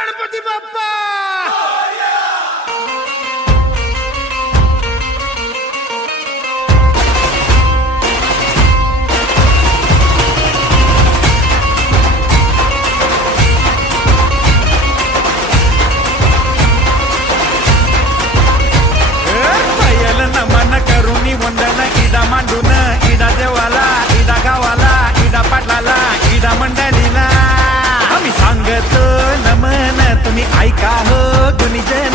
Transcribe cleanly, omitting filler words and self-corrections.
गणपती बाप्पा नमन करुणी वंदन इडा मांडून इडा देवाला इडा गावाला इडा पाटलाला इडा मंडळीला आम्ही सांगतो नमन तुम्ही ऐका हो गुणीजन